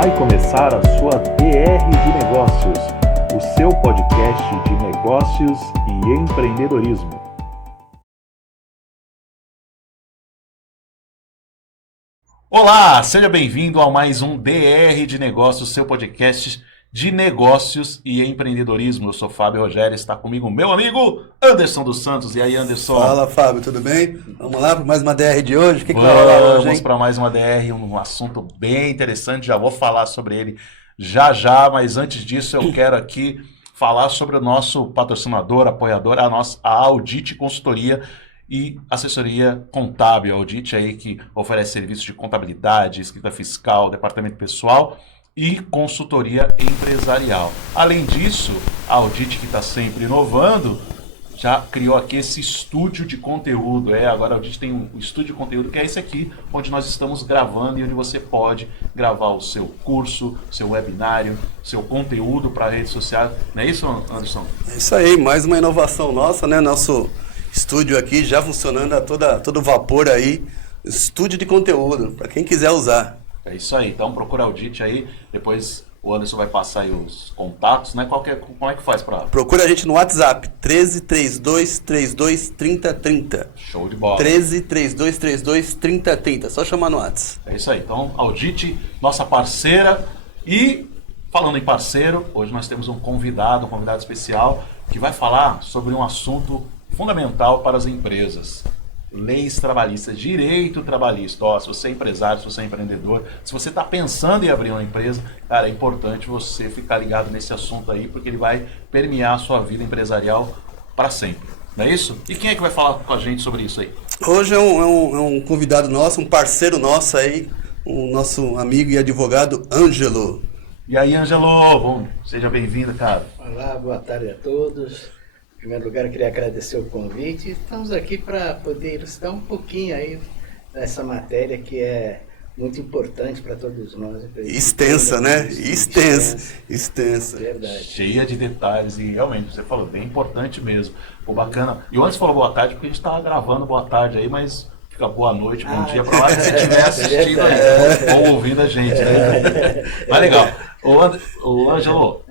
Vai começar a sua DR de Negócios, o seu podcast de negócios e empreendedorismo. Olá, seja bem-vindo a mais um DR de Negócios, seu podcast de negócios e empreendedorismo. Eu sou Fábio Rogério, está comigo meu amigo Anderson dos Santos. E aí, Anderson? Fala, Fábio, tudo bem? Vamos lá para mais uma DR de hoje? O que vai rolar hoje, hein? Vamos para mais uma DR, um assunto bem interessante. Já vou falar sobre ele já, mas antes disso eu quero aqui falar sobre o nosso patrocinador, apoiador, a Audit Consultoria e assessoria contábil. A Audit aí que oferece serviços de contabilidade, escrita fiscal, departamento pessoal e consultoria empresarial. Além disso, a Audit, que está sempre inovando, já criou aqui esse estúdio de conteúdo. Agora a Audit tem um estúdio de conteúdo que é esse aqui, onde nós estamos gravando e onde você pode gravar o seu curso, seu webinário, seu conteúdo para redes sociais. Não é isso, Anderson? É isso aí, mais uma inovação nossa, né? Nosso estúdio aqui já funcionando a todo vapor aí. Estúdio de conteúdo, para quem quiser usar. É isso aí, então procura a Audit aí, depois o Anderson vai passar aí os contatos, né? Como é que faz para... Procura a gente no WhatsApp, 13 32 32 30 30. Show de bola. 13 32 32 30 30, só chamar no WhatsApp. É isso aí, então Audit, nossa parceira. E falando em parceiro, hoje nós temos um convidado especial que vai falar sobre um assunto fundamental para as empresas. Leis trabalhistas, direito trabalhista. Se você é empresário, se você é empreendedor, se você está pensando em abrir uma empresa, cara, é importante você ficar ligado nesse assunto aí, porque ele vai permear a sua vida empresarial para sempre. Não é isso? E quem é que vai falar com a gente sobre isso aí? Hoje é um convidado nosso, um parceiro nosso aí, o nosso amigo e advogado Ângelo. E aí, Ângelo, seja bem-vindo, cara. Olá, boa tarde a todos. Em primeiro lugar, eu queria agradecer o convite. Estamos aqui para poder elucidar um pouquinho aí dessa matéria que é muito importante para todos nós. Extensa, né? Extensa. Verdade. Cheia de detalhes e realmente, você falou, bem importante mesmo. Pô, bacana. E o Anderson falou boa tarde porque a gente estava gravando boa tarde aí, mas fica boa noite, bom dia para lá se estiver assistindo aí, ou ouvindo a gente, né? Mas legal. Ô Ângelo,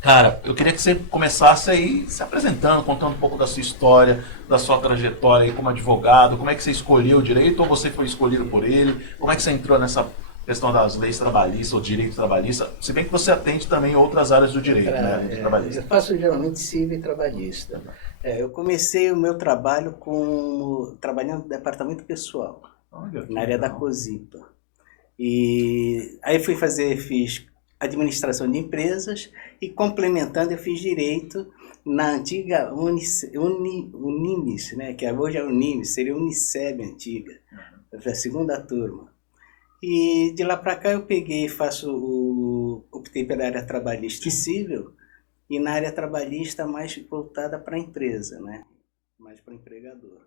cara, eu queria que você começasse aí se apresentando, contando um pouco da sua história, da sua trajetória aí como advogado, como é que você escolheu o direito ou você foi escolhido por ele, como é que você entrou nessa questão das leis trabalhistas ou direito trabalhista, se bem que você atende também outras áreas do direito, né? Eu faço geralmente civil e trabalhista. Eu comecei o meu trabalho trabalhando no departamento pessoal, na área da COSIPA. E aí fiz administração de empresas e complementando eu fiz direito na antiga Unimes, né, que hoje é Unimes, seria Uniceb antiga, a segunda turma. E de lá para cá eu optei pela área trabalhista e civil, e na área trabalhista mais voltada para a empresa, né, mais para o empregador.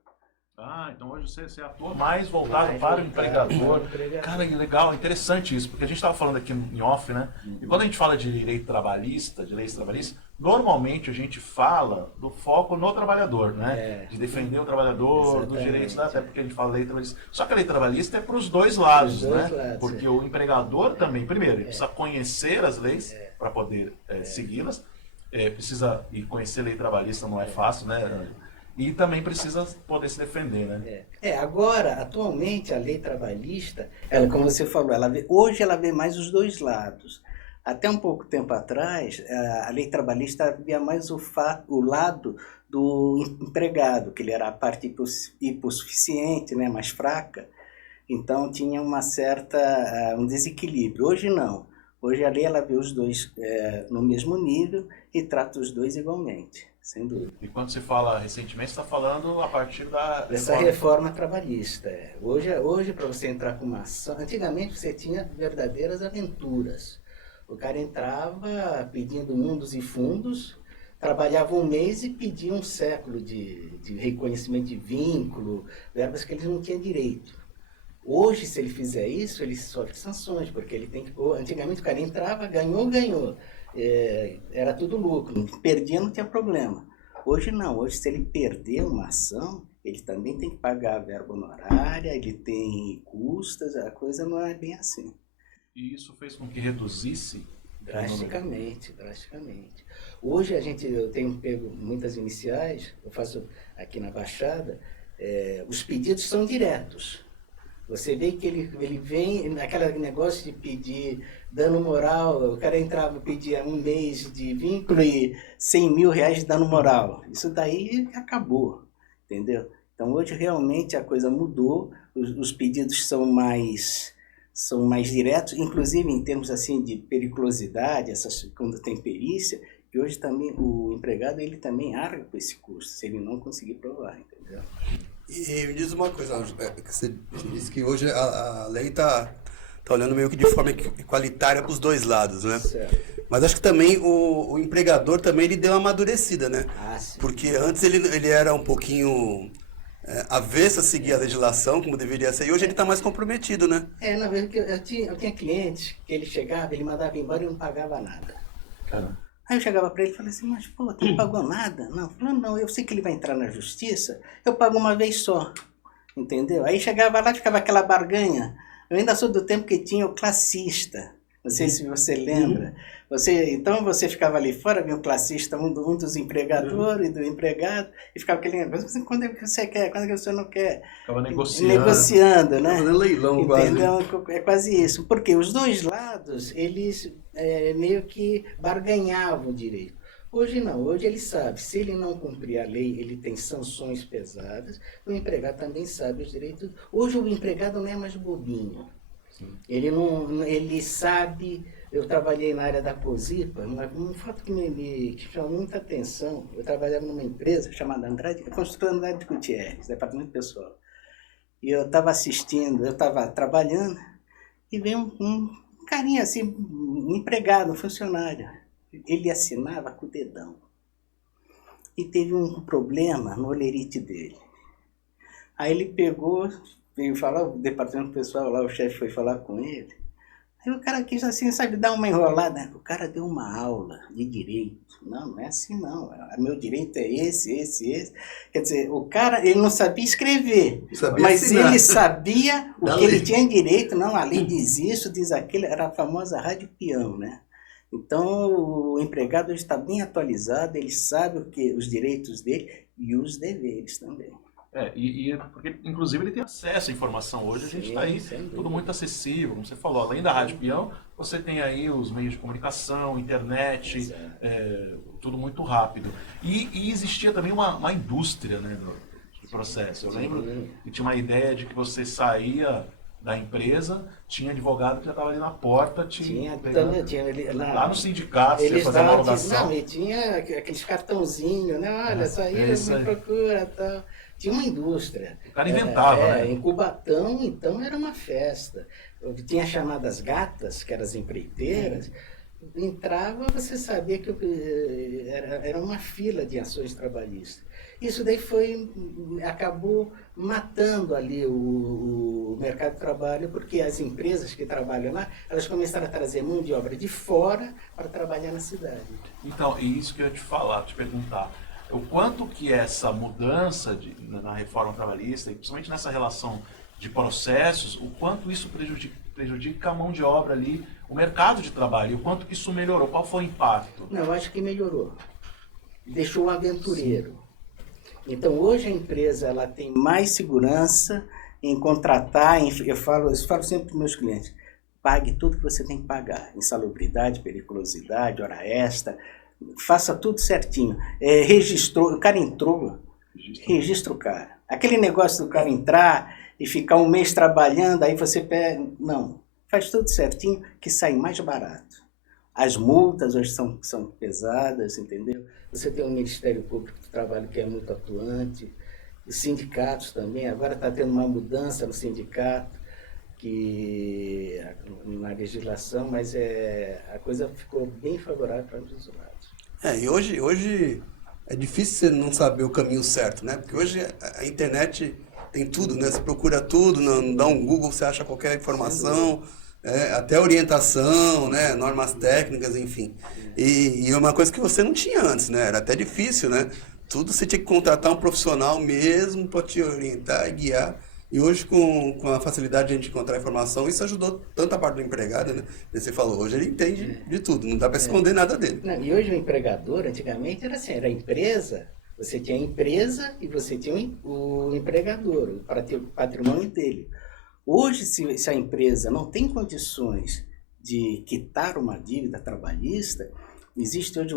Então hoje você atua mais voltado para o empregador. Cara, legal, interessante isso, porque a gente estava falando aqui em off, né? E quando a gente fala de direito trabalhista, de leis trabalhistas, normalmente a gente fala do foco no trabalhador, né? De defender o trabalhador, dos direitos, até porque a gente fala lei trabalhista. Só que a lei trabalhista é para os dois lados, né? Porque o empregador também, primeiro, ele precisa conhecer as leis para poder segui-las, precisa conhecer a lei trabalhista não é fácil, né? E também precisa poder se defender, né? Agora, atualmente, a lei trabalhista, como você falou, hoje ela vê mais os dois lados. Até um pouco tempo atrás, a lei trabalhista via mais o lado do empregado, que ele era a parte hipossuficiente, né, mais fraca. Então, tinha um desequilíbrio. Hoje não. Hoje a lei ela vê os dois no mesmo nível e trata os dois igualmente. Sem dúvida. E quando você fala recentemente, você está falando a partir dessa reforma trabalhista. Hoje para você entrar com uma ação, antigamente você tinha verdadeiras aventuras. O cara entrava pedindo mundos e fundos, trabalhava um mês e pedia um século de reconhecimento de vínculo, verbas que ele não tinha direito. Hoje, se ele fizer isso, ele sofre sanções, porque ele tem que... Antigamente o cara entrava, ganhou. Era tudo lucro. Perdia, não tinha problema. Hoje não. Hoje, se ele perder uma ação, ele também tem que pagar a verba honorária, ele tem custas, a coisa não é bem assim. E isso fez com que reduzisse? Drasticamente. Hoje eu tenho pego muitas iniciais, eu faço aqui na Baixada, os pedidos são diretos. Você vê que ele vem, aquele negócio de pedir dano moral, o cara entrava, pedia um mês de vínculo e 100 mil reais de dano moral. Isso daí acabou, entendeu? Então hoje realmente a coisa mudou, os pedidos são mais diretos, inclusive em termos assim de periculosidade, quando tem perícia, que hoje também o empregado ele também arca com esse custo, se ele não conseguir provar, entendeu? E me diz uma coisa, que você disse que hoje a lei está olhando meio que de forma igualitária para os dois lados, né? Certo. Mas acho que também o empregador também ele deu uma amadurecida, né? Ah, sim. Porque antes ele era um pouquinho avesso a seguir a legislação, como deveria ser, e hoje ele está mais comprometido, né? Na verdade, eu tinha cliente que ele chegava, ele mandava embora e não pagava nada. Caramba. Aí eu chegava para ele e falei assim, mas pô, tu não pagou nada? Não, falou, não, eu sei que ele vai entrar na justiça, eu pago uma vez só, entendeu? Aí chegava lá, ficava aquela barganha. Eu ainda sou do tempo que tinha o classista, não sei se você lembra. Então você ficava ali fora, vinha o classista, um dos empregadores, do empregado, e ficava aquele negócio, quando é que você quer, quando é que você não quer? Ficava negociando. Negociando, né? Leilão, entendeu? É quase isso. Porque os dois lados, eles meio que barganhavam o direito. Hoje não, hoje ele sabe, se ele não cumprir a lei, ele tem sanções pesadas, o empregado também sabe os direitos. Hoje o empregado não é mais bobinho. Ele sabe. Eu trabalhei na área da COSIPA, um fato que chamou muita atenção. Eu trabalhava numa empresa chamada Construtora Andrade Gutierrez, departamento pessoal. E eu estava trabalhando, e veio um carinha assim, um empregado, um funcionário. Ele assinava com o dedão. E teve um problema no olerite dele. Aí ele veio falar, o departamento pessoal lá, o chefe foi falar com ele. Aí o cara quis assim, sabe, dar uma enrolada. O cara deu uma aula de direito. Não é assim não. Meu direito é esse. Quer dizer, o cara, ele não sabia escrever. Mas assinar. Ele sabia o que ele tinha direito. Não, a lei diz isso, diz aquilo. Era a famosa rádio peão, né? Então, o empregado está bem atualizado. Ele sabe os direitos dele e os deveres também. Porque, inclusive, ele tem acesso à informação. Hoje a gente está aí, tudo muito acessível, como você falou. Além da Rádio Peão, você tem aí os meios de comunicação, internet, tudo muito rápido. E existia também uma indústria, né, do processo. Eu lembro que tinha uma ideia de que você saía da empresa, tinha advogado que já estava ali na porta, tinha lá no sindicato, você fazia uma rodação. Não, e tinha aqueles cartãozinhos, né? Olha, isso aí me procura, tal. Tinha uma indústria. O cara inventava, né? Em Cubatão, então, era uma festa. Tinha chamadas gatas, que eram as empreiteiras. Entrava, você sabia que era uma fila de ações trabalhistas. Isso daí acabou matando ali o mercado de trabalho, porque as empresas que trabalham lá, elas começaram a trazer mão de obra de fora para trabalhar na cidade. Então, e isso que eu ia te perguntar. O quanto que essa mudança na reforma trabalhista, e principalmente nessa relação de processos, o quanto isso prejudica a mão de obra ali, o mercado de trabalho, e o quanto que isso melhorou, qual foi o impacto? Não, eu acho que melhorou. Deixou o aventureiro. Sim. Então, hoje a empresa ela tem mais segurança em contratar, eu falo sempre para os meus clientes, pague tudo que você tem que pagar, insalubridade, periculosidade, hora extra, faça tudo certinho. Registrou, o cara entrou, registra o cara. Aquele negócio do cara entrar e ficar um mês trabalhando, aí você pega... Não, faz tudo certinho que sai mais barato. As multas hoje são pesadas, entendeu? Você tem o Ministério Público do Trabalho que é muito atuante, os sindicatos também, agora está tendo uma mudança no sindicato, na legislação, mas a coisa ficou bem favorável para ambos os lados. E hoje é difícil você não saber o caminho certo, né? Porque hoje a internet tem tudo, né? Você procura tudo, não dá um Google, você acha qualquer informação, até orientação, né? Normas técnicas, enfim. E é uma coisa que você não tinha antes, né? Era até difícil, né? Tudo você tinha que contratar um profissional mesmo para te orientar e guiar. E hoje, com a facilidade de a gente encontrar informação, isso ajudou tanto a parte do empregado, né? Você falou, hoje ele entende de tudo, não dá para esconder nada dele. Não, e hoje o empregador, antigamente, era assim, era a empresa, você tinha a empresa e você tinha o empregador, o patrimônio dele. Hoje, se a empresa não tem condições de quitar uma dívida trabalhista, existe hoje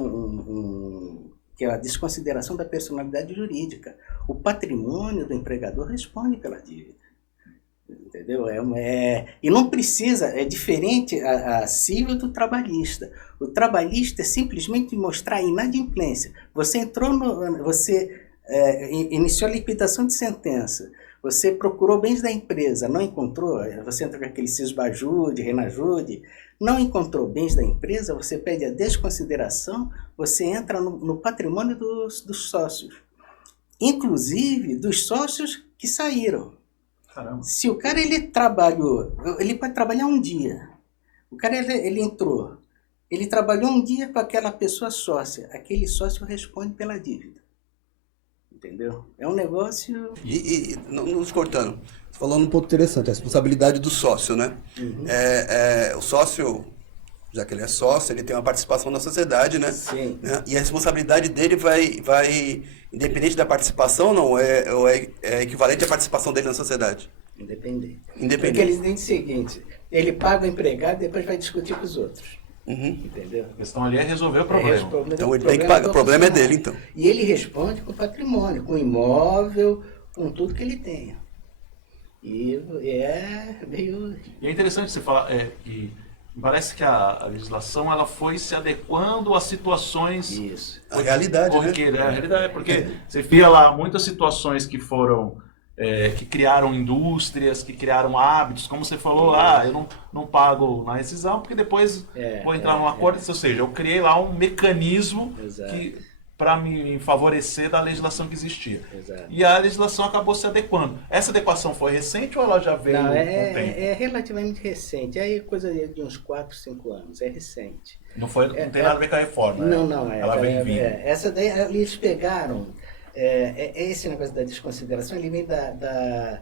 que é a desconsideração da personalidade jurídica. O patrimônio do empregador responde pela dívida. Entendeu? E não precisa, é diferente a civil do trabalhista. O trabalhista é simplesmente mostrar a inadimplência. Você entrou iniciou a liquidação de sentença, você procurou bens da empresa, não encontrou, você entra com aquele Sisbajude, Renajude, não encontrou bens da empresa, você pede a desconsideração, você entra no patrimônio dos sócios. Inclusive dos sócios que saíram. Caramba. Se o cara ele trabalhou, ele pode trabalhar um dia. O cara ele entrou, ele trabalhou um dia com aquela pessoa sócia. Aquele sócio responde pela dívida. Entendeu? É um negócio... E não nos cortando, você falou um ponto interessante, a responsabilidade do sócio, né? Uhum. O sócio, já que ele é sócio, ele tem uma participação na sociedade, né? Sim. Né? E a responsabilidade dele vai independente da participação ou é equivalente à participação dele na sociedade? Independente. Independente. Porque eles dizem o seguinte, ele paga o empregado e depois vai discutir com os outros. Uhum. Entendeu? A questão ali é resolver o problema. Então ele tem que pagar, o problema é dele, então. E ele responde com patrimônio, com imóvel, com tudo que ele tenha. E é meio... E é interessante você falar que parece que a legislação ela foi se adequando às situações... Isso. A realidade, né? A realidade é porque você via lá muitas situações que foram... que criaram indústrias, que criaram hábitos, como você falou lá, eu não pago na rescisão, porque depois vou entrar num acordo, ou seja, eu criei lá um mecanismo para me favorecer da legislação que existia. Exato. E a legislação acabou se adequando. Essa adequação foi recente ou ela já veio Não, com o tempo? é relativamente recente, é coisa de uns 4, 5 anos, é recente. Não tem nada a ver com a reforma. Não, ela vem vindo. Essa daí, eles pegaram... esse negócio da desconsideração, ele vem da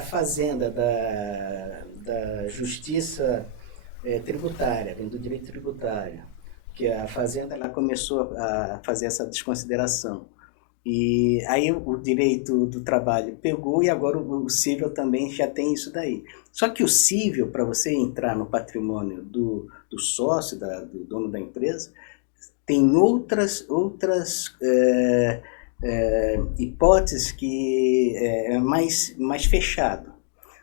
fazenda, da justiça tributária, vem do direito tributário, que a fazenda ela começou a fazer essa desconsideração. E aí o direito do trabalho pegou e agora o civil também já tem isso daí. Só que o civil, para você entrar no patrimônio do sócio, do dono da empresa, tem outras hipóteses que é mais fechado.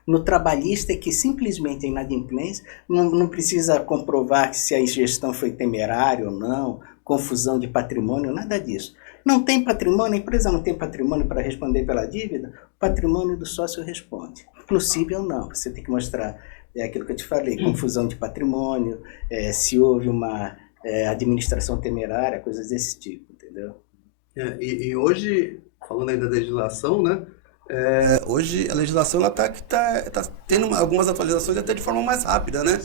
No trabalhista é que simplesmente a inadimplência não precisa comprovar se a ingestão foi temerária ou não, confusão de patrimônio, nada disso. Não tem patrimônio, a empresa não tem patrimônio para responder pela dívida, o patrimônio do sócio responde. No civil não, você tem que mostrar aquilo que eu te falei, confusão de patrimônio, se houve uma administração temerária, coisas desse tipo, entendeu? E hoje, falando ainda da legislação, né? Hoje a legislação ela tá tendo algumas atualizações até de forma mais rápida, né?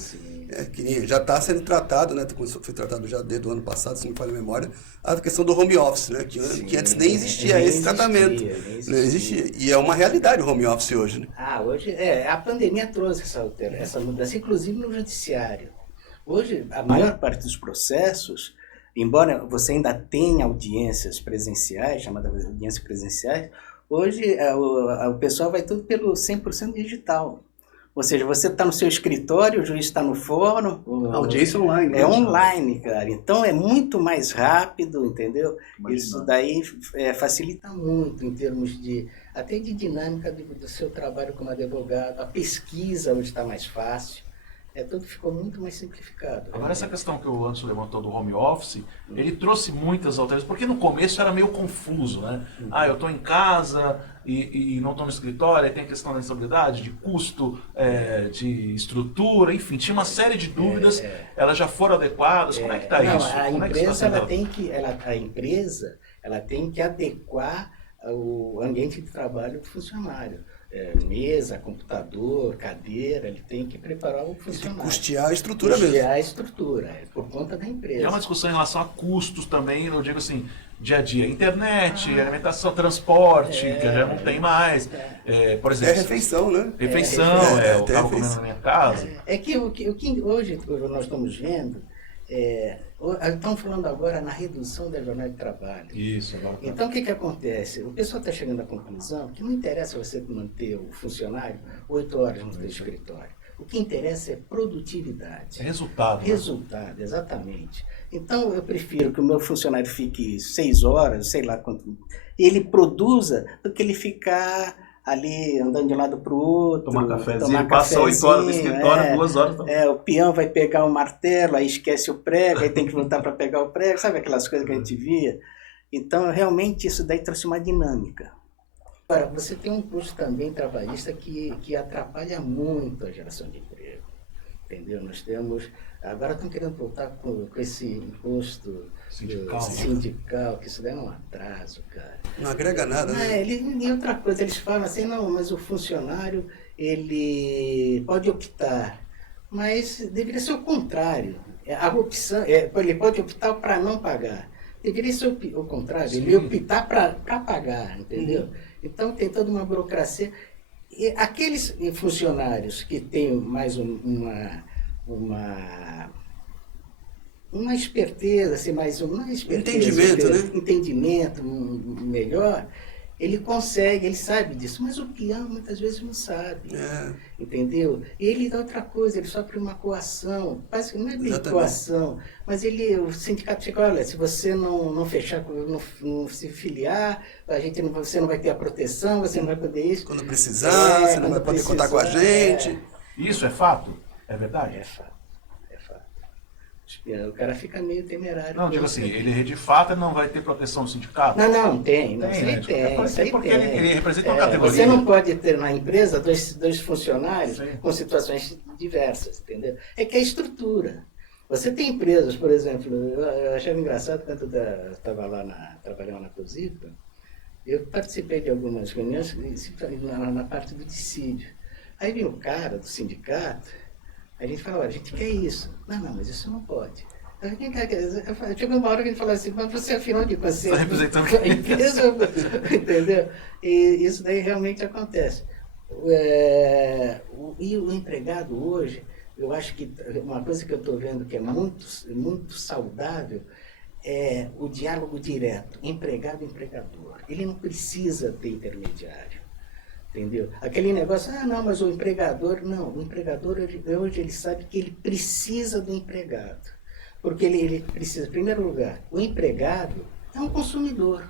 Que já está sendo tratado, né? Foi tratado já desde o ano passado, se não me falha a memória, a questão do home office, né? Que antes nem existia esse tratamento. Não existia. E é uma realidade o home office hoje, né? Hoje, a pandemia trouxe essa mudança, inclusive no judiciário. Hoje, a maior parte dos processos, embora você ainda tenha audiências presenciais, chamadas audiências presenciais, hoje o pessoal vai tudo pelo 100% digital. Ou seja, você está no seu escritório, o juiz está no fórum. A audiência online. É online, cara. Então é muito mais rápido, entendeu? Isso daí facilita muito em termos até de dinâmica do seu trabalho como advogado. A pesquisa hoje está mais fácil. Tudo ficou muito mais simplificado. Agora, essa questão que o Anderson levantou do home office, ele trouxe muitas alterações, porque no começo era meio confuso, né? Eu estou em casa e não estou no escritório, aí tem a questão da instabilidade, de custo, de estrutura, enfim, tinha uma série de dúvidas, elas já foram adequadas, como é que está isso? A empresa ela tem que adequar o ambiente de trabalho do funcionário. mesa, computador, cadeira, ele tem que preparar o E tem que funcionário. custear a estrutura mesmo. Custear a estrutura, por conta da E empresa. é uma discussão em relação a custos também, eu digo assim, dia a dia, internet, alimentação, transporte, que já não tem mais. Por É exemplo, refeição, né? refeição, eu até estava comendo refeição. na minha casa. É que o que hoje nós estamos vendo, estamos falando agora na redução da jornada de trabalho. Isso, agora tá. Então, o que acontece? O pessoal está chegando à conclusão que não interessa você manter o funcionário 8 horas no seu escritório. O que interessa é produtividade. É resultado. Né? Resultado, exatamente. Então, eu prefiro que o meu funcionário fique 6 horas, sei lá quanto, e ele produza, do que ele ficar ali andando de um lado para o outro. Tomar cafezinho, passa 8 horas no escritório, 2 horas. O peão vai pegar o martelo, aí esquece o prego, aí tem que voltar para pegar o prego, sabe aquelas coisas que a gente via? Então, realmente, isso daí trouxe uma dinâmica. Agora, você tem um custo também trabalhista que atrapalha muito a geração de emprego. Entendeu? Nós temos... Agora estão querendo voltar com esse imposto sindical, que isso daí é um atraso, cara. Não agrega nada, né? E outra coisa, eles falam assim, não, mas o funcionário, ele pode optar, mas deveria ser o contrário. A opção, ele pode optar para não pagar. Deveria ser o contrário, ele optar para pagar, entendeu? Então tem toda uma burocracia. E aqueles funcionários que têm mais uma esperteza, assim, mais uma esperteza, Entendimento, né? Entendimento melhor, ele consegue, ele sabe disso, mas o peão muitas vezes não sabe, entendeu? E ele dá outra coisa, ele sofre uma coação, quase não é bem coação, mas o sindicato chega, olha, se você não fechar, não se filiar, você não vai ter a proteção, você não vai poder isso. Quando precisar, você não vai poder contar com a gente. Isso é fato? É verdade? É fato. O cara fica meio temerário. Não, digo assim, ele de fato não vai ter proteção do sindicato? Não, tem. Isso aí né? tem. Porque ele representa uma categoria. Você não pode ter na empresa dois funcionários com situações diversas, entendeu? É que é a estrutura. Você tem empresas, por exemplo, eu achava engraçado quando eu estava lá trabalhando na Cosipa, eu participei de algumas reuniões na parte do dissídio. Aí vem o cara do sindicato, a gente fala, olha, a gente quer isso. Não, mas isso não pode. Chegou uma hora que a gente falou assim, mas você afinal de contas, está representando a empresa, entendeu? E isso daí realmente acontece. E o empregado hoje, eu acho que uma coisa que eu estou vendo que é muito saudável é o diálogo direto, empregado-empregador. Ele não precisa ter intermediário. Entendeu? Aquele negócio, não, mas o empregador hoje ele sabe que ele precisa do empregado. Porque ele precisa, em primeiro lugar, o empregado é um consumidor.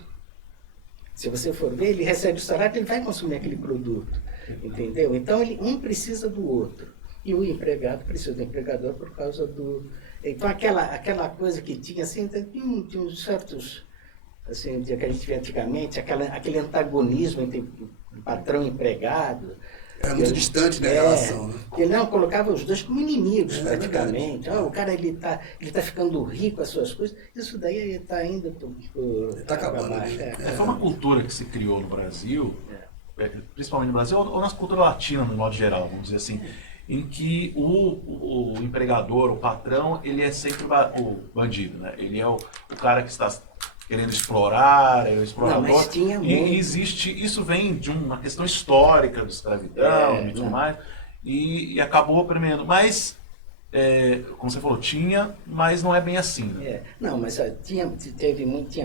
Se você for ver, ele recebe o salário, ele vai consumir aquele produto. Entendeu? Então, um precisa do outro. E o empregado precisa do empregador por causa do... Então, aquela coisa que tinha, assim, tinha uns certos... Assim, que a gente via antigamente, aquele antagonismo entre patrão e empregado. Era muito distante da relação, né? Ele não colocava os dois como inimigos, praticamente. O cara ele tá ficando rico com as suas coisas, isso daí está indo Está acabando. baixo. Foi uma cultura que se criou no Brasil, principalmente no Brasil, ou na cultura latina, no modo geral, vamos dizer assim, em que o empregador, o patrão, ele é sempre o bandido, né? Ele é o cara que está querendo explorar, é o explorador. Não, mas tinha muito. E existe, isso vem de uma questão histórica de escravidão e tudo mais, e acabou premiando. Mas, como você falou, tinha, mas não é bem assim. Né? Não, mas tinha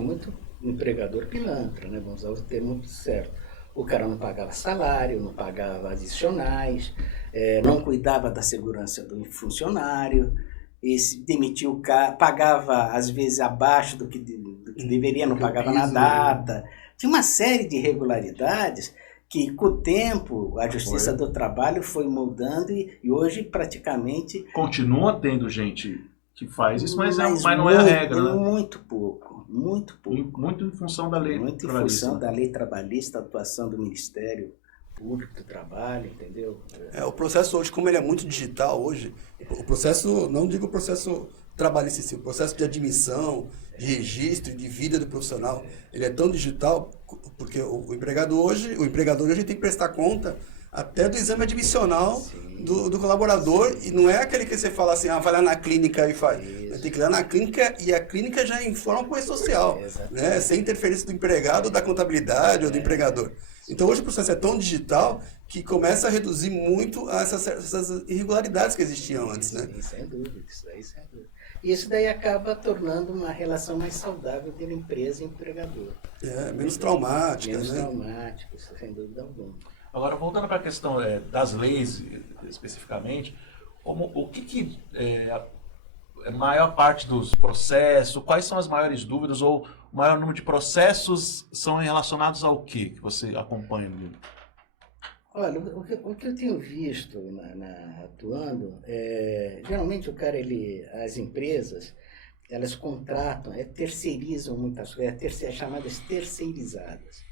muito empregador pilantra, né? Vamos usar o termo muito certo. O cara não pagava salário, não pagava adicionais, não cuidava da segurança do funcionário, e se demitiu o cara, pagava às vezes abaixo do que deveria, não pagava na data. Tinha uma série de irregularidades que, com o tempo, a Justiça do Trabalho foi moldando e hoje praticamente... Continua tendo gente que faz isso, mas não é a regra. Né? Muito pouco. Muito em função da lei trabalhista. Muito em função da lei trabalhista, a atuação do Ministério Público do Trabalho, entendeu? O processo hoje, como ele é muito digital hoje, o processo, não digo o processo trabalhista em si, o processo de admissão, de registro, de vida do profissional, ele é tão digital, porque o empregador hoje tem que prestar conta até do exame admissional do colaborador, e não é aquele que você fala assim, vai lá na clínica e faz. Tem que ir lá na clínica, e a clínica já informa com o social, né? Sem interferência do empregado, da contabilidade ou do empregador. Então hoje o processo é tão digital que começa a reduzir muito essas irregularidades que existiam antes, né? Sem dúvida, isso daí sem dúvida. E isso daí acaba tornando uma relação mais saudável entre empresa e empregador. Menos traumática, menos né? traumática, sem dúvida alguma. Agora, voltando para a questão das leis, especificamente, o que é a maior parte dos processos, quais são as maiores dúvidas, ou o maior número de processos são relacionados ao que você acompanha? Olha, o que eu tenho visto atuando, geralmente as empresas, elas contratam, terceirizam muitas coisas, chamadas terceirizadas.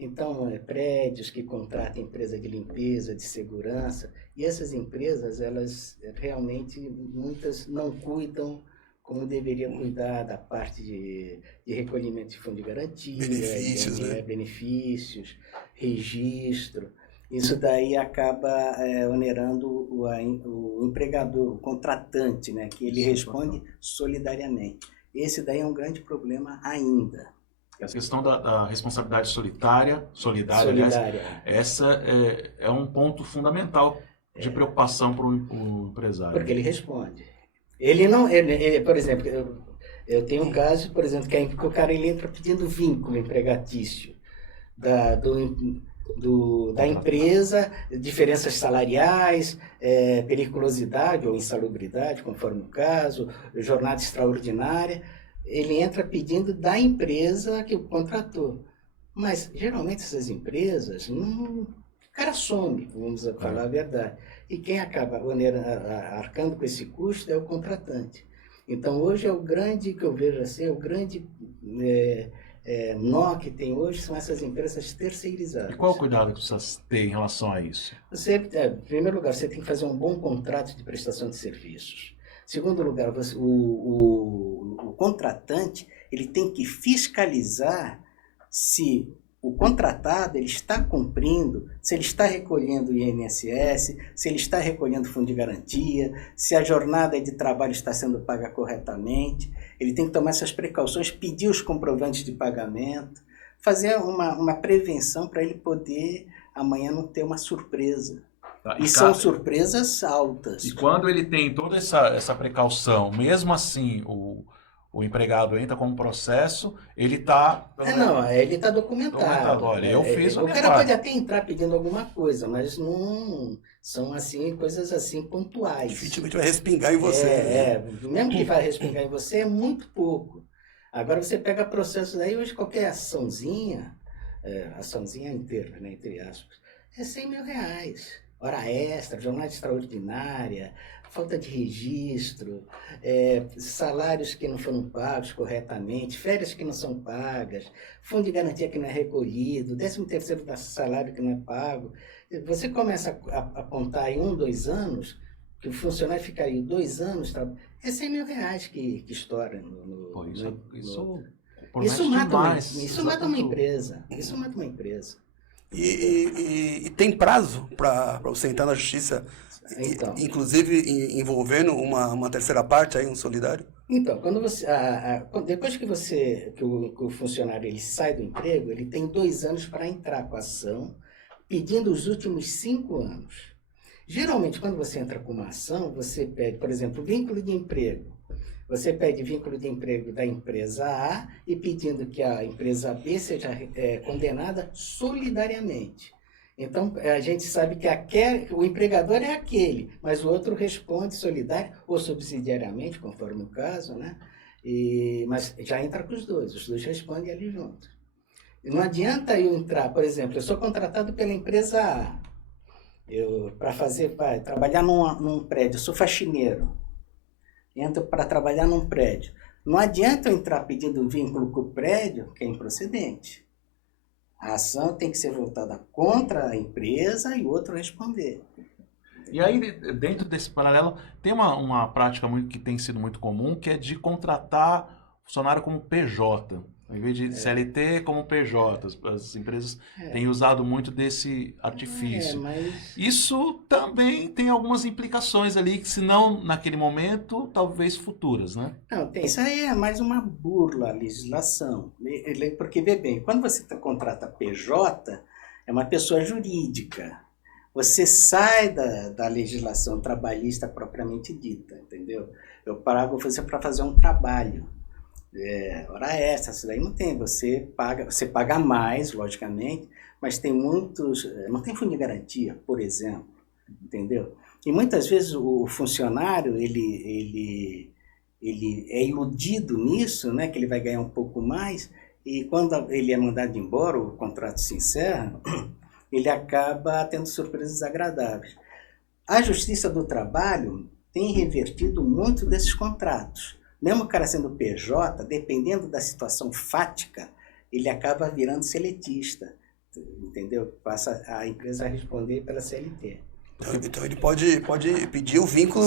Então, prédios que contratam empresa de limpeza, de segurança, e essas empresas, elas realmente, muitas não cuidam como deveriam cuidar da parte de recolhimento de fundo de garantia, benefícios, né? Benefícios, registro. Isso daí acaba onerando o empregador, o contratante, né? Que ele responde solidariamente. Esse daí é um grande problema ainda. A questão da responsabilidade solidária, aliás, essa é um ponto fundamental de preocupação para o empresário. Porque ele responde. Por exemplo, eu tenho um caso, por exemplo, que o cara ele entra pedindo vínculo empregatício da empresa, diferenças salariais, periculosidade ou insalubridade, conforme o caso, jornada extraordinária. Ele entra pedindo da empresa que o contratou. Mas, geralmente, essas empresas, o cara some, vamos falar a verdade. E quem acaba arcando com esse custo é o contratante. Então, hoje é o grande, que eu vejo assim, o grande nó que tem hoje são essas empresas terceirizadas. E qual o cuidado que você tem em relação a isso? Em primeiro lugar, você tem que fazer um bom contrato de prestação de serviços. Em segundo lugar, o contratante ele tem que fiscalizar se o contratado ele está cumprindo, se ele está recolhendo o INSS, se ele está recolhendo o fundo de garantia, se a jornada de trabalho está sendo paga corretamente. Ele tem que tomar essas precauções, pedir os comprovantes de pagamento, fazer uma prevenção para ele poder amanhã não ter uma surpresa. E são surpresas altas. E quando ele tem toda essa precaução, mesmo assim o empregado entra com um processo, ele está... ele está documentado. Olha, eu fiz o cara pode até entrar pedindo alguma coisa, mas não são assim, coisas assim pontuais. Dificilmente vai respingar em você. Mesmo que vai respingar em você, é muito pouco. Agora você pega processos aí, hoje qualquer açãozinha inteira, né, entre aspas, é R$100.000. Hora extra, jornada extraordinária, falta de registro, salários que não foram pagos corretamente, férias que não são pagas, fundo de garantia que não é recolhido, 13º do salário que não é pago. Você começa a apontar em 1, 2 anos, que o funcionário ficaria 2 anos, é R$100.000 que estoura Isso mata uma empresa. Isso mata uma empresa. E tem prazo para você entrar na justiça, então, inclusive envolvendo uma terceira parte, aí, um solidário? Então, quando depois que o funcionário ele sai do emprego, ele tem 2 anos para entrar com a ação, pedindo os últimos 5 anos. Geralmente, quando você entra com uma ação, você pede, por exemplo, vínculo de emprego. Você pede vínculo de emprego da empresa A e pedindo que a empresa B seja condenada solidariamente. Então, a gente sabe que o empregador é aquele, mas o outro responde solidário ou subsidiariamente, conforme o caso, né? Mas já entra com os dois respondem ali juntos. Não adianta eu entrar, por exemplo, eu sou contratado pela empresa A, para trabalhar num prédio, eu sou faxineiro. Entro para trabalhar num prédio. Não adianta eu entrar pedindo um vínculo com o prédio, que é improcedente. A ação tem que ser voltada contra a empresa e o outro responder. E aí, dentro desse paralelo, tem uma prática que tem sido muito comum, que é de contratar funcionário como PJ, em vez de CLT como PJ. As empresas têm usado muito desse artifício. Mas... Isso também tem algumas implicações ali, que se não naquele momento, talvez futuras, né? Não, isso aí é mais uma burla à legislação. Porque, vê bem, quando você contrata PJ, é uma pessoa jurídica. Você sai da legislação trabalhista propriamente dita, entendeu? Eu pago você para fazer um trabalho. Hora extra, isso daí não tem. Você paga mais, logicamente, mas tem muitos... Não tem fundo de garantia, por exemplo, entendeu? E muitas vezes o funcionário, ele é iludido nisso, né, que ele vai ganhar um pouco mais, e quando ele é mandado embora, o contrato se encerra, ele acaba tendo surpresas desagradáveis. A Justiça do Trabalho tem revertido muito desses contratos. Mesmo o cara sendo PJ, dependendo da situação fática, ele acaba virando seletista, entendeu? Passa a empresa a responder pela CLT. Então ele pode pedir o vínculo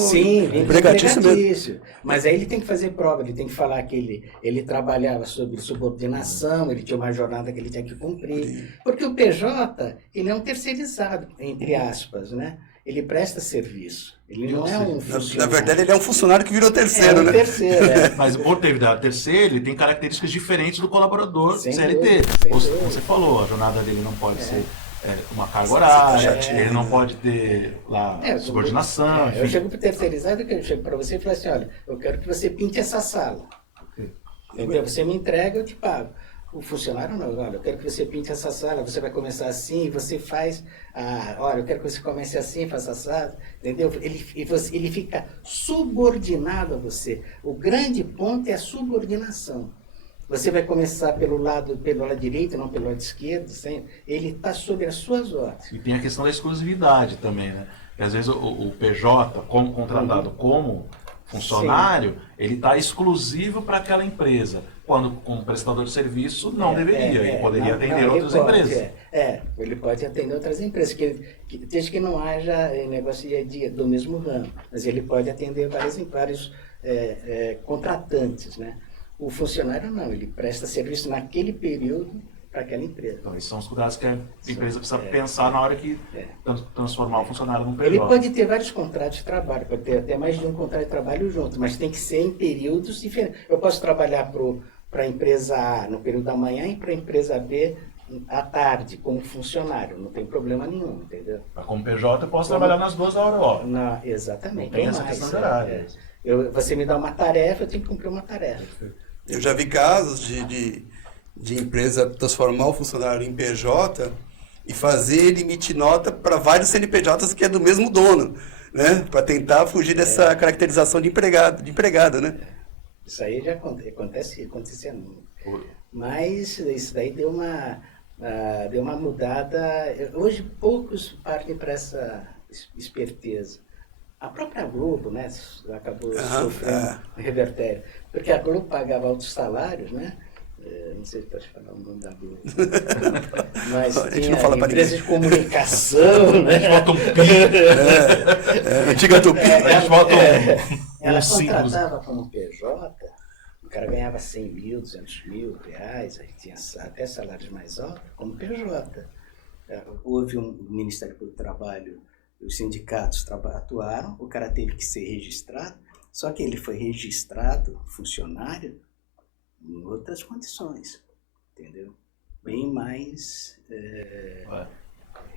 empregatício mesmo. Mas aí ele tem que fazer prova, ele tem que falar que ele trabalhava sobre subordinação, ele tinha uma jornada que ele tinha que cumprir. Porque o PJ, ele é um terceirizado, entre aspas, né? Ele presta serviço. Ele não é um funcionário. Na verdade, ele é um funcionário que virou terceiro, né? Terceiro, Mas por ter virado terceiro, ele tem características diferentes do colaborador Sem CLT. dúvida. Você falou, a jornada dele não pode ser uma carga horária, ele não pode ter lá subordinação. Eu chego para o terceirizado, eu chego para você e falo assim, olha, eu quero que você pinte essa sala. Entendeu? Você me entrega, eu te pago. O funcionário não, olha, eu quero que você pinte essa sala, você vai começar assim, você faz, olha, eu quero que você comece assim, faça assado, entendeu? Ele fica subordinado a você. O grande ponto é a subordinação. Você vai começar pelo lado direito, não pelo lado esquerdo, ele está sob as suas ordens. E tem a questão da exclusividade também, né? Porque às vezes o PJ, como contratado como funcionário, ele está exclusivo para aquela empresa. Quando, como prestador de serviço, não deveria. Ele poderia atender outras empresas. Ele pode atender outras empresas, desde que não haja negócio do mesmo ramo. Mas ele pode atender vários contratantes, né? O funcionário não, ele presta serviço naquele período para aquela empresa. Então, esses são os cuidados que a empresa precisa pensar na hora que transformar o funcionário num PJ. Ele pode ter vários contratos de trabalho, pode ter até mais de um contrato de trabalho junto, mas tem que ser em períodos diferentes. Eu posso trabalhar para a empresa A no período da manhã e para a empresa B à tarde, como funcionário, não tem problema nenhum, entendeu? Mas como PJ, eu posso trabalhar nas 2 horas. Exatamente. Não tem essa questão de horário. Você me dá uma tarefa, eu tenho que cumprir uma tarefa. Eu já vi casos de empresa transformar o funcionário em PJ e fazer limite nota para vários CNPJs que é do mesmo dono, né? Para tentar fugir dessa caracterização de empregado, né? Isso aí já acontecia muito. Mas isso daí deu uma mudada. Hoje poucos partem para essa esperteza. A própria Globo, né, acabou sofrendo revertério, porque a Globo pagava altos salários, né? Não sei se pode falar o nome da Globo. Mas tinha empresas de comunicação, né? A gente bota um pi. Antiga Tupi. A gente bota Ela contratava como PJ, o cara ganhava 100 mil, 200 mil reais, aí tinha até salários mais altos, como PJ. Houve um Ministério do Trabalho, os sindicatos atuaram, o cara teve que ser registrado, só que ele foi registrado funcionário em outras condições, entendeu? Bem mais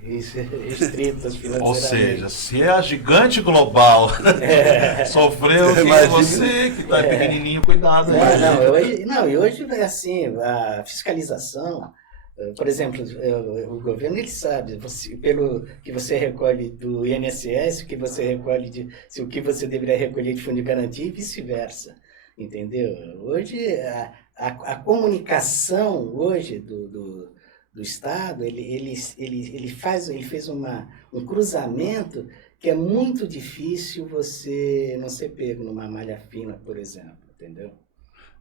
restritas financeiramente. Ou seja, se a gigante global sofreu, você que está pequenininho, cuidado. E hoje é assim, a fiscalização, por exemplo, o governo ele sabe, pelo que você recolhe do INSS, o que você recolhe o que você deveria recolher de fundo de garantia e vice-versa, entendeu? Hoje a comunicação hoje do Estado, ele fez um cruzamento que é muito difícil você não ser pego numa malha fina, por exemplo, entendeu?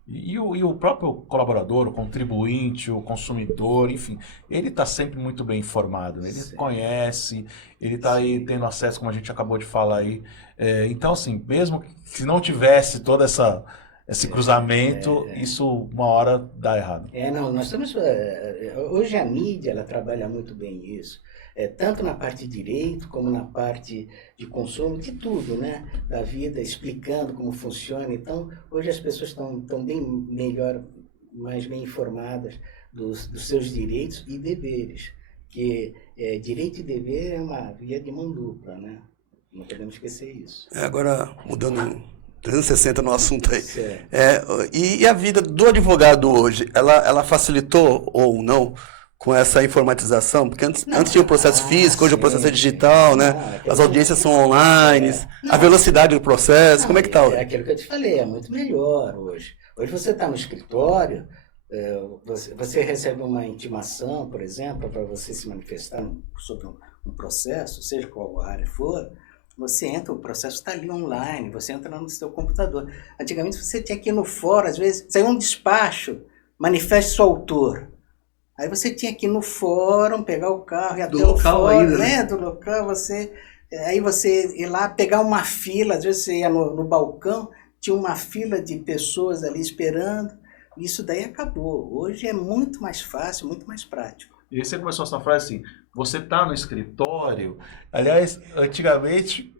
E o próprio colaborador, o contribuinte, o consumidor, enfim, ele está sempre muito bem informado, ele conhece, ele está aí tendo acesso, como a gente acabou de falar aí. Então, assim, mesmo se não tivesse todo esse cruzamento, isso uma hora dá errado. Não, nós estamos... Hoje a mídia, ela trabalha muito bem isso. Tanto na parte de direito, como na parte de consumo, de tudo, né? Da vida, explicando como funciona. Então, hoje as pessoas estão bem melhor, mais bem informadas dos seus direitos e deveres. Que direito e dever é uma via de mão dupla, né? Não podemos esquecer isso. Agora, mudando 360 no assunto aí. Certo. E a vida do advogado hoje, ela facilitou ou não com essa informatização? Porque antes tinha o processo físico, hoje o processo é digital, né? As audiências são online, a velocidade do processo, como é que está hoje? É aquilo que eu te falei, é muito melhor hoje. Hoje você está no escritório, você recebe uma intimação, por exemplo, para você se manifestar sobre um processo, seja qual área for, você entra, o processo está ali online, você entra no seu computador. Antigamente você tinha que ir no fórum, às vezes, saiu um despacho, manifeste seu autor. Aí você tinha que ir no fórum, pegar o carro e até o fórum, ainda, né? Do local, aí você ir lá, pegar uma fila, às vezes você ia no balcão, tinha uma fila de pessoas ali esperando, isso daí acabou. Hoje é muito mais fácil, muito mais prático. E aí você começou essa frase assim, você está no escritório, aliás, antigamente,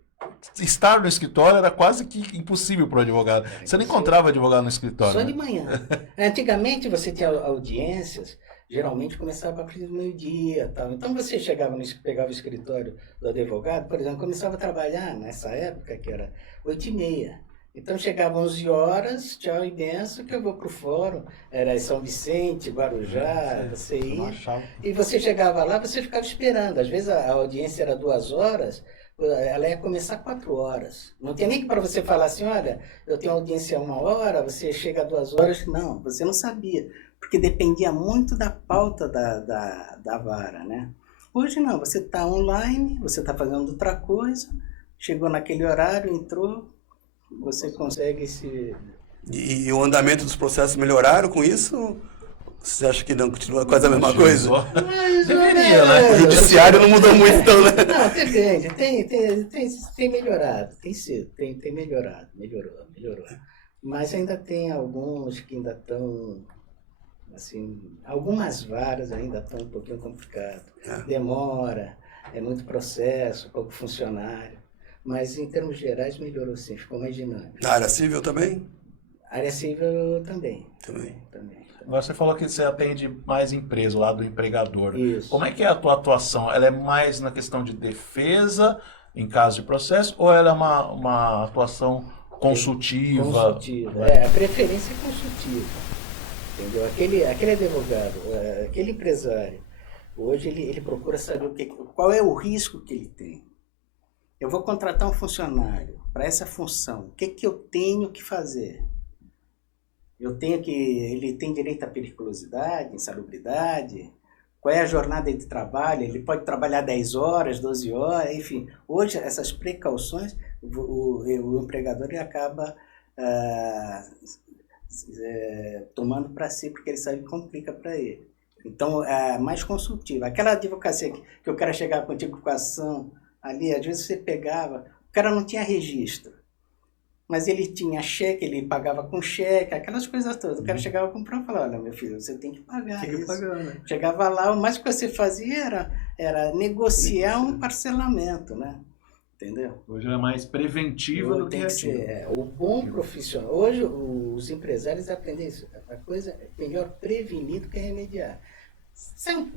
estar no escritório era quase que impossível para o advogado. Você não encontrava advogado no escritório. Só de manhã. Antigamente você tinha audiências, geralmente começava a partir do meio-dia, tal. Então você pegava o escritório do advogado, por exemplo, começava a trabalhar nessa época, que era 8h30. Então chegava 11 horas, tchau e benção, que eu vou para o fórum, era São Vicente, Guarujá, você ia, e você chegava lá, você ficava esperando. Às vezes a audiência era 2 horas, ela ia começar 4 horas. Não tinha nem para você falar assim, olha, eu tenho audiência 1 hora, você chega a 2 horas. Não, você não sabia, porque dependia muito da pauta da vara, né? Hoje não, você está online, você está fazendo outra coisa, chegou naquele horário, entrou, você consegue se... E o andamento dos processos melhoraram com isso? Você acha que não continua quase a mesma coisa? Deveria, né? O judiciário não mudou muito, então, né? Não, depende. Tem melhorado. Tem melhorado. Melhorou. Mas ainda tem alguns que ainda estão... Assim, algumas varas ainda estão um pouquinho complicadas. Demora, é muito processo, pouco funcionário. Mas, em termos gerais, melhorou sim, ficou mais dinâmico. Na área civil também? Área civil também. Agora você falou que você atende mais empresa, lá do empregador. Isso. Como é que é a tua atuação? Ela é mais na questão de defesa, em caso de processo, ou ela é uma atuação consultiva? Consultiva. A preferência é consultiva. Entendeu? Aquele advogado, aquele empresário, hoje ele procura saber qual é o risco que ele tem. Eu vou contratar um funcionário para essa função. O que eu tenho que fazer? Ele tem direito à periculosidade, insalubridade? Qual é a jornada de trabalho? Ele pode trabalhar 10 horas, 12 horas, enfim. Hoje, essas precauções, o empregador ele acaba tomando para si, porque ele sabe que complica para ele. Então, é mais consultivo. Aquela advocacia que o cara chegava contigo com a ação, ali, às vezes você pegava, o cara não tinha registro, mas ele tinha cheque, ele pagava com cheque, aquelas coisas todas. O cara chegava com prova e falava, olha, meu filho, você tem que pagar isso. Né? Chegava lá, o mais que você fazia era negociar um parcelamento, né? Entendeu? Hoje é mais preventiva do que reativa. O bom profissional. Hoje os empresários aprendem isso. A coisa é melhor prevenir do que remediar.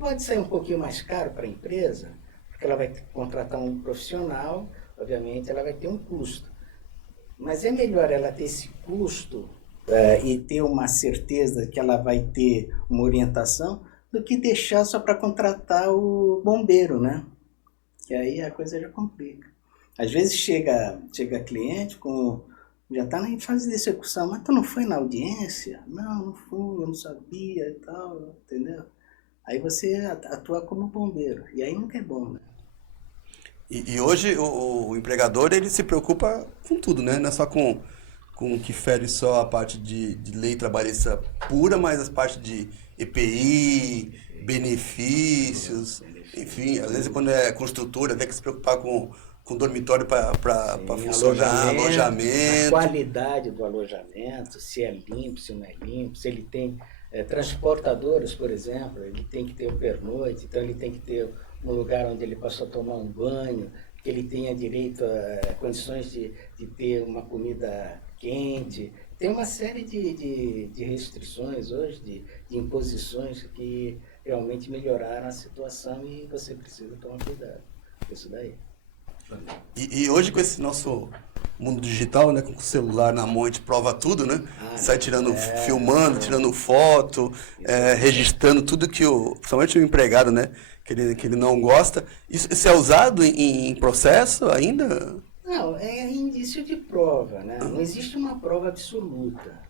Pode sair um pouquinho mais caro para a empresa, porque ela vai contratar um profissional, obviamente ela vai ter um custo. Mas é melhor ela ter esse custo e ter uma certeza que ela vai ter uma orientação do que deixar só para contratar o bombeiro, né? Que aí a coisa já complica. Às vezes chega cliente já está em fase de execução, mas tu não foi na audiência? Não fui, eu não sabia e tal, entendeu? Aí você atua como bombeiro, e aí nunca é bom, né? E hoje o empregador, ele se preocupa com tudo, né? Não é só com com que fere só a parte de lei trabalhista pura, mas as partes de EPI, benefícios, enfim, às vezes quando é construtora tem que se preocupar com dormitório para funcionar, alojamento. A qualidade do alojamento, se é limpo, se não é limpo, se ele tem transportadores, por exemplo, ele tem que ter o pernoite, então ele tem que ter um lugar onde ele possa tomar um banho, que ele tenha direito a condições de ter uma comida quente. Tem uma série de restrições hoje, de imposições que realmente melhoraram a situação e você precisa tomar cuidado com isso daí. E hoje com esse nosso mundo digital, né, com o celular na mão a gente prova tudo, né? Sai tirando, filmando, tirando foto, registrando tudo que principalmente o empregado, né, que ele não gosta. Isso é usado em processo ainda? Não, é indício de prova, né? Não existe uma prova absoluta.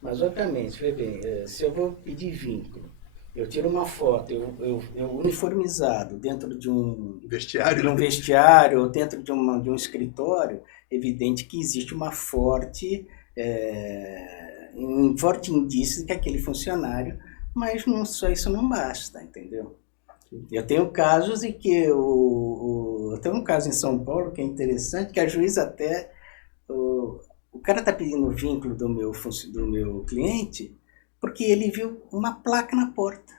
Mas, obviamente, vê bem, se eu vou pedir vínculo, eu tiro uma foto, eu uniformizado dentro de um vestiário ou dentro de um escritório, evidente que existe um forte indício de que aquele funcionário, mas só isso não basta, entendeu? Eu tenho casos em que eu tenho um caso em São Paulo que é interessante, que a juíza até o cara está pedindo o vínculo do meu cliente porque ele viu uma placa na porta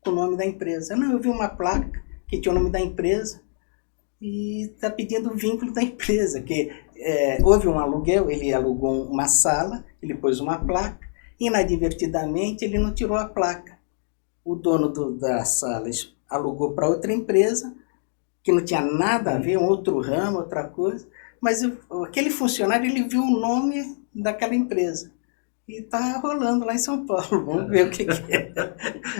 com o nome da empresa. Não, eu vi uma placa que tinha o nome da empresa e está pedindo o vínculo da empresa, que houve um aluguel, ele alugou uma sala, ele pôs uma placa, e inadvertidamente ele não tirou a placa. O dono da sala alugou para outra empresa, que não tinha nada a ver, um outro ramo, outra coisa, mas aquele funcionário ele viu o nome daquela empresa. E está rolando lá em São Paulo, vamos ver o que é.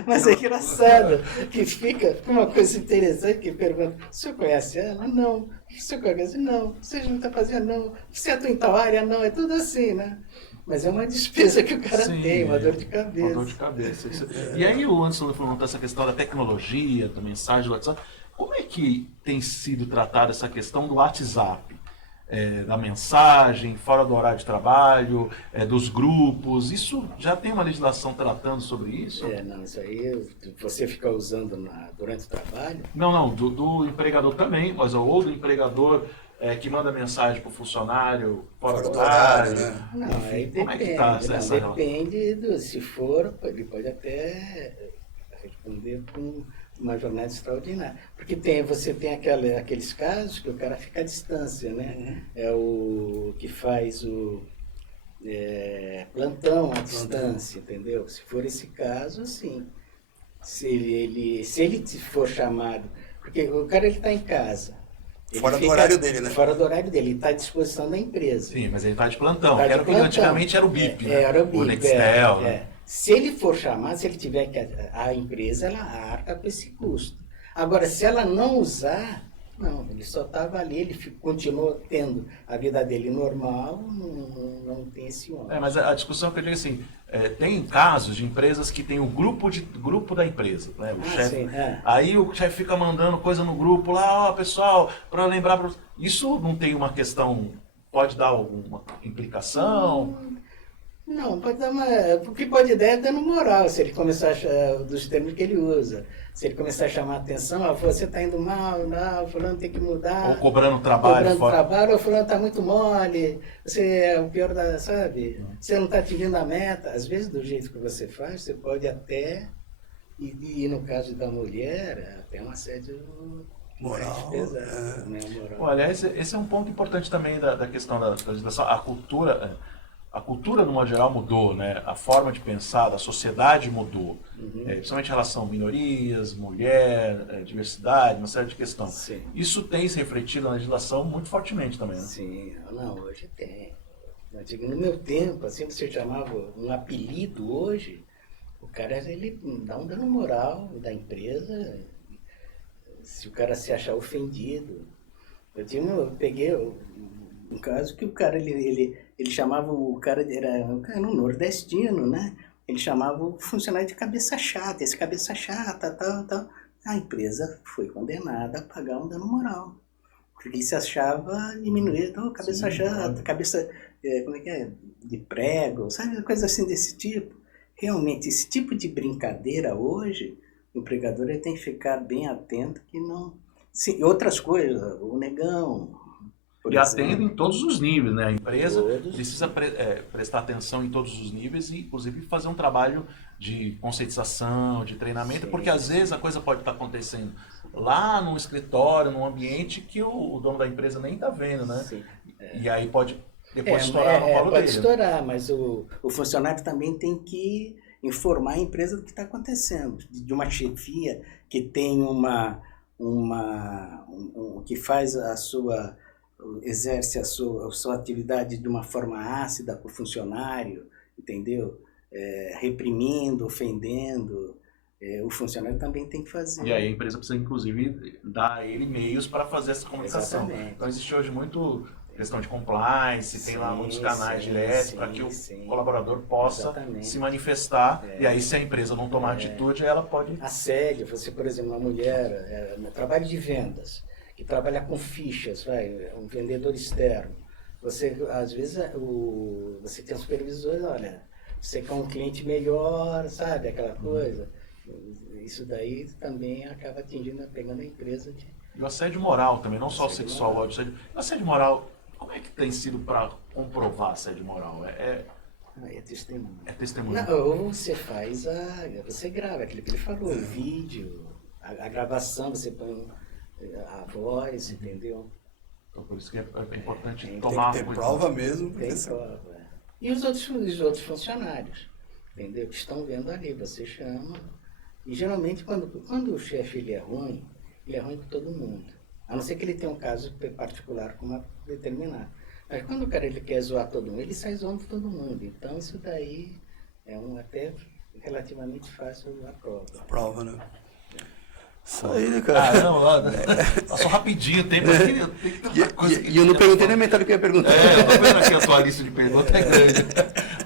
Mas é engraçado, que fica uma coisa interessante, que pergunta, o senhor conhece ela? Não. O senhor conhece? Não. Você não está fazendo? Não. Você atua em tal área? Não. É tudo assim, né? Mas é uma despesa que o cara tem, uma dor de cabeça. Uma dor de cabeça. E aí o Anderson falou essa questão da tecnologia, da mensagem do WhatsApp. Como é que tem sido tratada essa questão do WhatsApp? Da mensagem, fora do horário de trabalho, dos grupos, isso já tem uma legislação tratando sobre isso? Não, isso aí você fica usando durante o trabalho? Não, do empregador também, mas ou do empregador que manda mensagem para o funcionário fora do horário, né? Não, aí depende, como é que tá essa depende se for, ele pode até responder com uma jornada extraordinária. Porque você tem aqueles casos que o cara fica à distância, né? É o que faz o plantão à distância, entendeu? Se for esse caso, sim. Se ele for chamado... Porque o cara está em casa. Fora do horário dele, né? Fora do horário dele, ele está à disposição da empresa. Sim, mas ele está de plantão. Era porque antigamente era o BIP, né? Era o BIP. O Nextel, né? Se ele for chamado, se ele tiver que... A empresa, ela arca com esse custo. Agora, se ela não usar, não, ele só estava ali, ele continua tendo a vida dele normal, não tem esse ônus. Mas a discussão que eu digo assim, tem casos de empresas que tem o grupo da empresa, né? O chefe. Aí o chefe fica mandando coisa no grupo lá, pessoal, para lembrar... Isso não tem uma questão, pode dar alguma implicação? Não, pode dar o que pode dar é dando moral, se ele começar dos termos que ele usa. Se ele começar a chamar a atenção, você está indo mal, não, fulano tem que mudar. Ou cobrando trabalho. Ou fulano está muito mole, você é o pior sabe? Você não está atingindo a meta. Às vezes, do jeito que você faz, você pode até, e no caso da mulher, até um assédio moral. Pesado, né? Moral. Olha, esse é um ponto importante também da questão da legislação. A cultura, no modo geral, mudou, né? A forma de pensar da sociedade mudou. Principalmente em relação a minorias, mulher, diversidade, uma série de questões. Sim. Isso tem se refletido na legislação muito fortemente também, né? Sim, não, hoje tem. No meu tempo, assim, você chamava um apelido hoje, o cara, ele dá um dano moral da empresa, se o cara se achar ofendido. Eu peguei um caso que o cara, ele chamava o cara, era um nordestino, né? Ele chamava o funcionário de cabeça chata, esse cabeça chata, tal. A empresa foi condenada a pagar um dano moral. Porque ele se achava diminuído, cabeça chata, cabeça, como é que é, de prego, sabe, coisa assim desse tipo. Realmente, esse tipo de brincadeira hoje, o empregador ele tem que ficar bem atento que não... Sim, outras coisas, o negão, por E exemplo. atendo em todos os níveis, né? A empresa Todos. precisa prestar atenção em todos os níveis e, inclusive, fazer um trabalho de conscientização, de treinamento, Sim. porque às vezes a coisa pode estar acontecendo lá num escritório, num ambiente que o dono da empresa nem está vendo, né? Sim. E aí pode depois estourar no colo pode dele. estourar, mas o funcionário também tem que informar a empresa do que está acontecendo, de uma chefia que tem que faz exerce a sua atividade de uma forma ácida com o funcionário, entendeu? Reprimindo, ofendendo, o funcionário também tem que fazer. E aí a empresa precisa, inclusive, dar a ele meios para fazer essa comunicação. Exatamente. Então existe hoje muito questão de compliance, tem lá muitos canais diretos para que o colaborador possa se manifestar. E aí, se a empresa não tomar atitude, ela pode... Assédio, você, por exemplo, uma mulher, trabalho de vendas, que trabalha com fichas, um vendedor externo. Você, às vezes, você tem supervisores, olha, você quer um cliente melhor, sabe, aquela coisa. Isso daí também acaba pegando a empresa de... E o assédio moral também, não só o sexual, o assédio moral, como é que tem sido para comprovar assédio moral? É testemunho. É testemunho. Não, ou você você grava aquilo que ele falou, o vídeo, a gravação, você põe a voz, entendeu? Então, por isso que é importante Tem tomar que ter cuidado. prova mesmo. Tem prova. E os outros funcionários, entendeu? Que estão vendo ali, você chama. E geralmente quando o chefe ele é ruim com todo mundo. A não ser que ele tenha um caso particular com uma determinada. Mas quando o cara ele quer zoar todo mundo, ele sai zoando todo mundo. Então isso daí é até relativamente fácil a prova. A prova, né? Isso aí, né, cara? Caramba, passou rapidinho o tempo aqui. E eu não perguntei nem metade do que eu ia perguntar. Eu tô vendo aqui a tua lista de perguntas, é grande.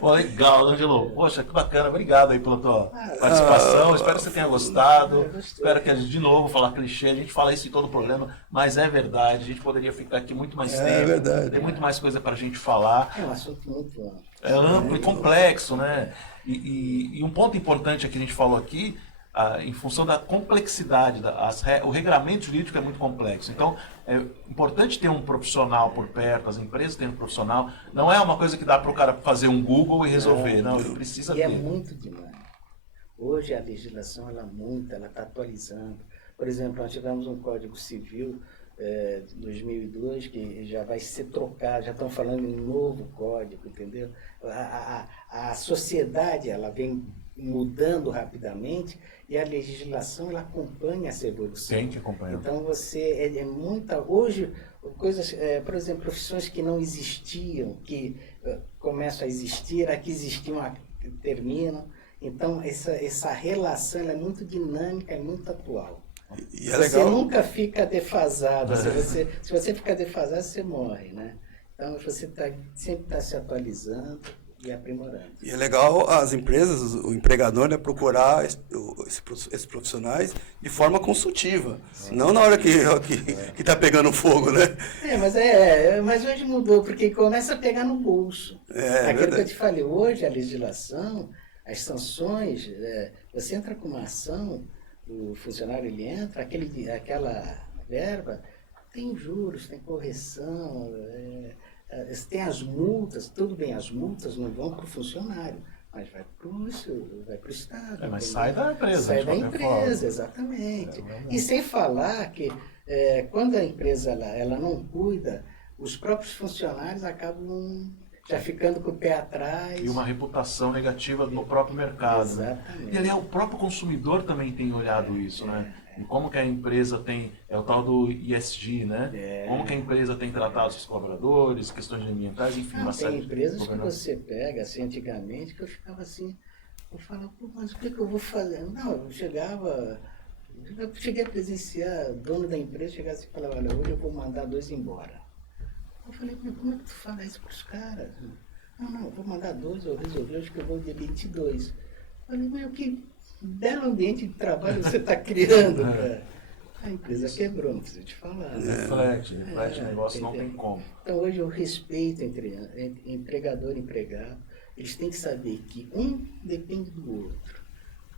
Pô, legal, Ângelo. Poxa, que bacana. Obrigado aí pela tua participação. Espero que você tenha gostado. Espero que a gente, de novo, falar clichê. A gente fala isso em todo o programa, mas é verdade. A gente poderia ficar aqui muito mais tempo. É verdade. Tem muito mais coisa pra gente falar. É um assunto muito amplo. É amplo e complexo, né? E um ponto importante que a gente falou aqui, em função da complexidade, o regramento jurídico é muito complexo. Então, é importante ter um profissional por perto, as empresas têm um profissional. Não é uma coisa que dá para o cara fazer um Google e resolver, não, ele precisa ter. É muito dinâmico. Hoje a legislação ela está atualizando. Por exemplo, nós tivemos um Código Civil de 2002 que já vai ser trocado, já estão falando em novo código, entendeu? A sociedade ela vem mudando rapidamente e a legislação ela acompanha essa evolução. Tem que acompanhar. Então você hoje coisas, por exemplo, profissões que não existiam, que começam a existir, aqui existiam, terminam. Então essa relação ela é muito dinâmica, é muito atual. E é Você legal. nunca fica defasado. Se você ficar defasado, você morre, né? Então você sempre está se atualizando e aprimorando. E é legal as empresas, o empregador, né, procurar esses profissionais de forma consultiva. Não na hora que está pegando fogo, né? Mas hoje mudou, porque começa a pegar no bolso. Aquilo verdade. que eu te falei, hoje a legislação, as sanções, você entra com uma ação, o funcionário ele entra, aquela verba, tem juros, tem correção, tem as multas, tudo bem, as multas não vão para o funcionário, mas vai para o Estado. Mas sai da empresa. Sai de da qualquer empresa, forma. exatamente. E sem falar que quando a empresa ela não cuida, os próprios funcionários acabam já ficando com o pé atrás. E uma reputação negativa no próprio mercado. Exatamente. E ali o próprio consumidor também tem olhado isso, né? E como que a empresa tem, o tal do ESG, né? Como que a empresa tem tratado seus colaboradores, questões ambientais, enfim, uma série Tem de empresas que você pega, assim, antigamente, que eu ficava assim, eu falava, mas o que eu vou fazer? Não, eu cheguei a presenciar, dono da empresa chegar assim e falar, olha, hoje eu vou mandar 2 embora. Eu falei, mas como é que tu fala isso para os caras? Não, eu vou mandar 2, eu resolvi, acho que eu vou demitir 2. Eu falei, mas que belo ambiente de trabalho você está criando, cara. A empresa quebrou, não precisa te falar. Né? Reflete, o negócio não tem como. Então hoje o respeito entre empregador e empregado, eles têm que saber que um depende do outro.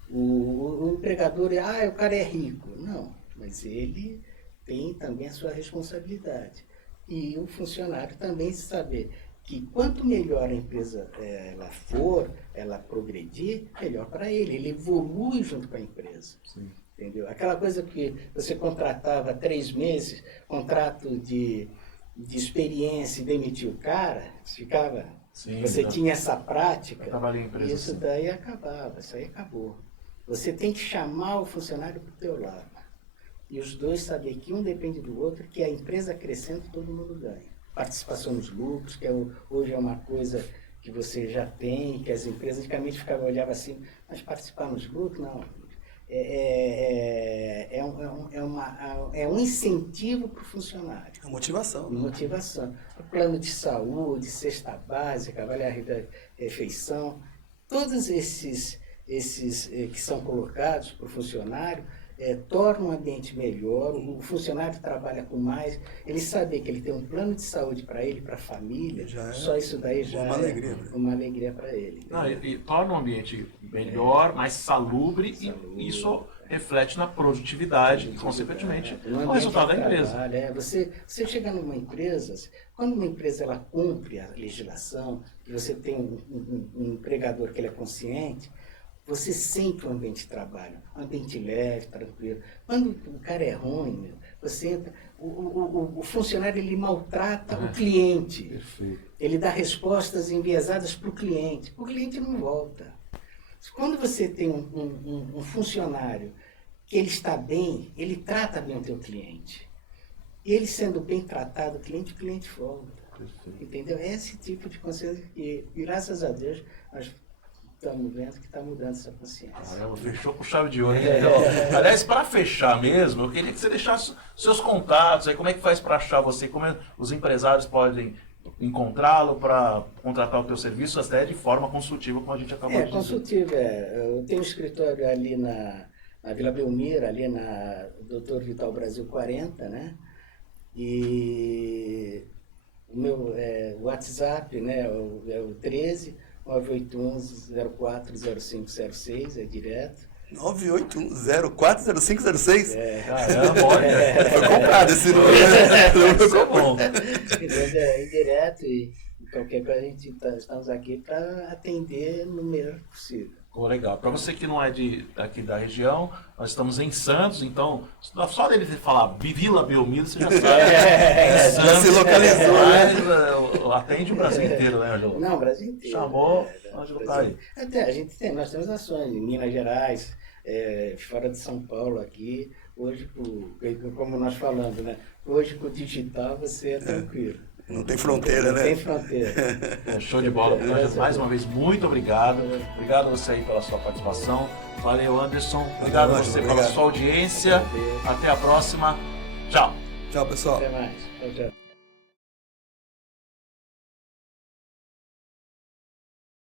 O empregador, o cara é rico. Não, mas ele tem também a sua responsabilidade. E o funcionário também saber que quanto melhor a empresa ela progredir, melhor para ele. Ele evolui junto com a empresa. Sim. Entendeu? Aquela coisa que você contratava 3 meses, contrato de experiência e demitiu o cara, ficava... Sim, você tinha essa prática, isso assim. daí acabava, isso aí acabou. Você tem que chamar o funcionário para o teu lado. E os dois saber que um depende do outro, que a empresa crescendo, todo mundo ganha. Participação nos lucros, que hoje é uma coisa que você já tem, que as empresas antigamente olhavam assim, mas participar nos lucros, não. É um incentivo para o funcionário. A motivação. Motivação. O plano de saúde, cesta básica, vale refeição, todos esses que são colocados para o funcionário tornam o ambiente melhor, o funcionário trabalha com mais, ele saber que ele tem um plano de saúde para ele, para a família, só isso daí já é uma alegria para ele. Não, e torna o ambiente melhor, mais salubre, e isso reflete na produtividade e, consequentemente, no resultado da empresa. Você chega numa empresa, quando uma empresa ela cumpre a legislação, e você tem um empregador que ele é consciente, você sente o ambiente de trabalho, um ambiente leve, tranquilo. Quando o cara é ruim, você entra, o funcionário ele maltrata o cliente. Perfeito. Ele dá respostas enviesadas para o cliente não volta. Quando você tem um funcionário que ele está bem, ele trata bem o teu cliente. Ele sendo bem tratado, o cliente volta. Perfeito. Entendeu? É esse tipo de consciência que, graças a Deus, nós estamos vendo que está mudando essa consciência. Caramba, fechou com chave de ouro. Então, aliás, para fechar mesmo, eu queria que você deixasse seus contatos, aí como é que faz para achar você, como os empresários podem encontrá-lo para contratar o teu serviço, até de forma consultiva, como a gente acabou de dizer. Consultiva. Eu tenho um escritório ali na Vila Belmiro, ali na Dr. Vital Brasil 40, né? E o meu WhatsApp, né, é o 13 981-040506, é direto. 981-040506? Caramba, olha. Foi comprado esse número. Isso é bom. É direto e qualquer coisa a gente estamos aqui para atender no melhor possível. Legal. Para você que não é aqui da região, nós estamos em Santos, então só dele falar Vila Belmiro, você já sabe. Já se localizou, né? Atende o Brasil inteiro, né, João? Não, o Brasil inteiro. Chamou, onde está aí? Nós temos ações em Minas Gerais, fora de São Paulo aqui. Hoje, como nós falamos, né? Hoje com o digital você é tranquilo. Não tem fronteira, né? Não tem fronteira. Show de bola. Mais uma vez, muito obrigado. Obrigado a você aí pela sua participação. Valeu, Anderson. Obrigado a você pela sua audiência. Até a próxima. Tchau. Tchau, pessoal. Até mais. Tchau, tchau.